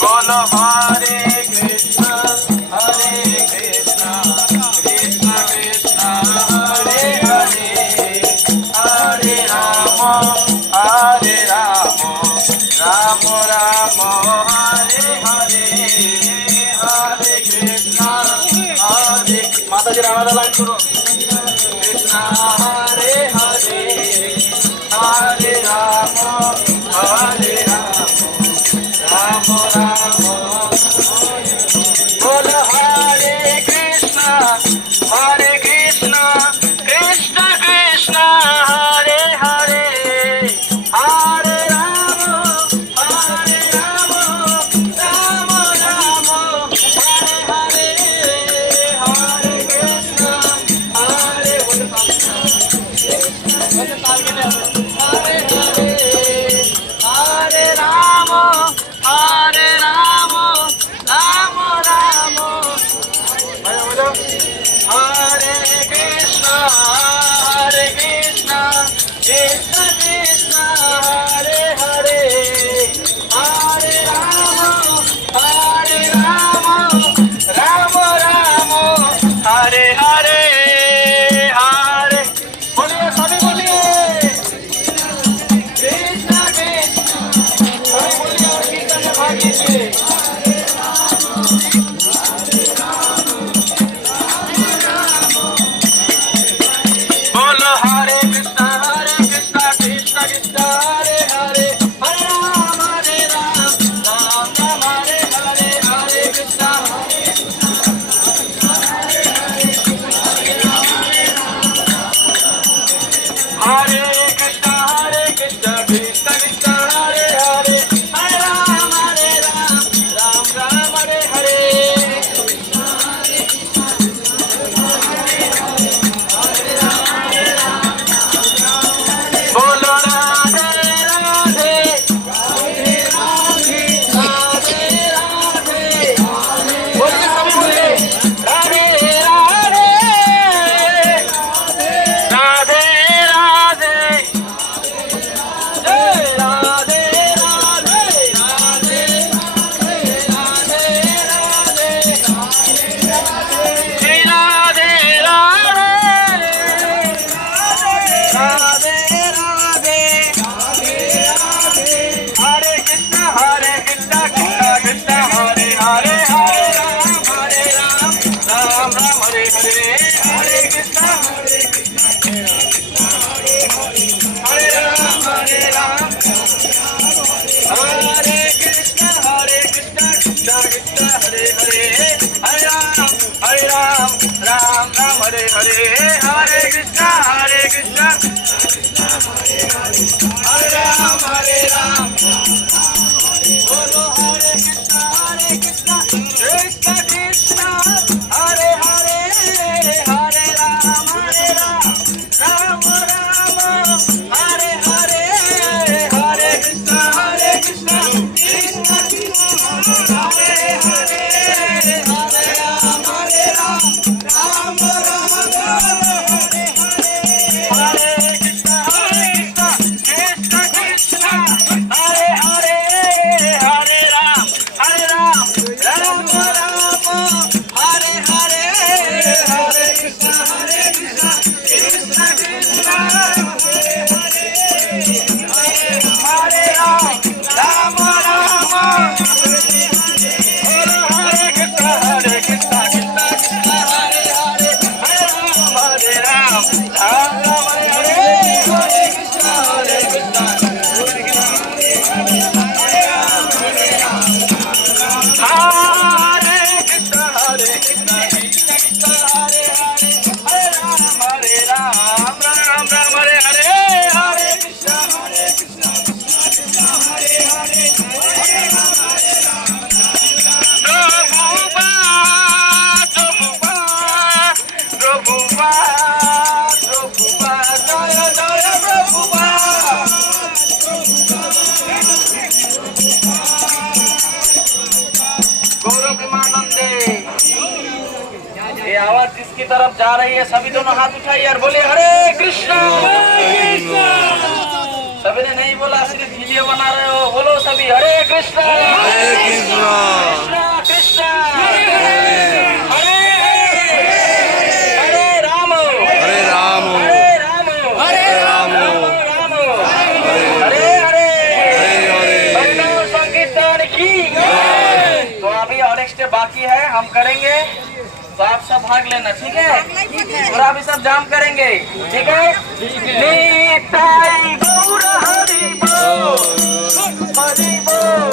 बोलो हरे कृष्णा कृष्णा कृष्णा हरे हरे, हरे राम राम राम हरे हरे, हरे कृष्णा हरे। माता जी रामाला लाइन करो। कृष्णा हरे हरे, हरे राम राम राम बोल हरे कृष्णा कृष्णा कृष्णा हरे हरे, हरे राम राम राम हरे हरे, हरे कृष्णा हरे हरे हरे, हरे राम राम राम हरे कृष्णा कृष्णा कृष्णा हरे हरे, हरे राम राम राम हरे हरे, हरे बोलिए सभी बोलिए कृष्णा कृष्णा, सभी बोलिए और कीर्तन में भाग लीजिए। बोलो हरे कृष्णा कृष्णा कृष्णा हरे हरे, हरे राम राम हरे हरे, हरे कृष्णा हरे कृष्णा कृष्णा कृष्णा हरे हरे, हरे राम राम हरे हरे। बोलो राधे राधे राधे राधे राधे राधे, बोलिए सभी बोलिए राधे राधे राधे राधे, जय राधे राधे राधे राधे राधे, श्री राधे राधे राधे राधे, हरे कृष्णा कृष्णा कृष्णा हरे हरे, हरे राम राम हरे हरे, हरे कृष्णा हरे राम हरे कृष्णा कृष्णा कृष्णा हरे हरे, हरे राम राम हरे हरे, हरे कृष्णा हरे राम बोलो हरे कृष्णा कृष्णा कृष्णा हरे हरे, हरे राम राम हरे हरे, हरे कृष्णा कृष्णा कृष्णा हरे हरे, हरे राम राम हरे हरे, हरे कृष्णा कृष्णा कृष्णा हरे हरे, हरे राम राम हरे हरे, हरे कृष्णा कृष्णा कृष्णा हरे हरे, हरे राम राम हरे कृष्णा कृष्णा कृष्णा हरे हरे, हरे राम राम हरे हरे, कृष्णा कृष्णा हरे कृष्णा कृष्णा कृष्णा हरे हरे, हरे राम राम हरे हरे, हरे कृष्णा कृष्णा हरे हरे, जय जय गौरव प्रेमानंदे। ये आवाज जिसकी तरफ जा रही है सभी दोनों हाथ उठाइए और बोले हरे कृष्णा। सभी अभी ने नहीं बोला, सिर्फ वीडियो बना रहे हो। बोलो सभी हरे कृष्णा कृष्णा कृष्णा हरे हरे हरे राम हरे राम हरे राम हरे राम राम हरे हरे हरिनाम संकीर्तन की। तो अभी और एक स्टेप बाकी है, हम करेंगे तो आप सब भाग लेना, ठीक है? और अभी सब जाम करेंगे, ठीक है? निताई गौर हरि बोल, हरि बोल,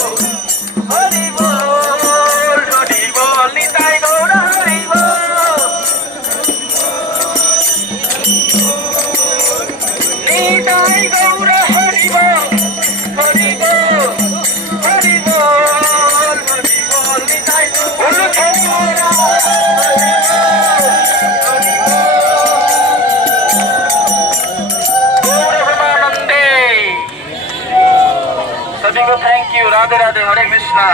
हरि बोल, हरि बोल, निताई गौर हरि बोल, निताई गौर हरि बोल, हरि बोल, हरि बोल, हरि बोल, निताई बोल छोरा सभी को thank you. Radhe Radhe, Hare Krishna.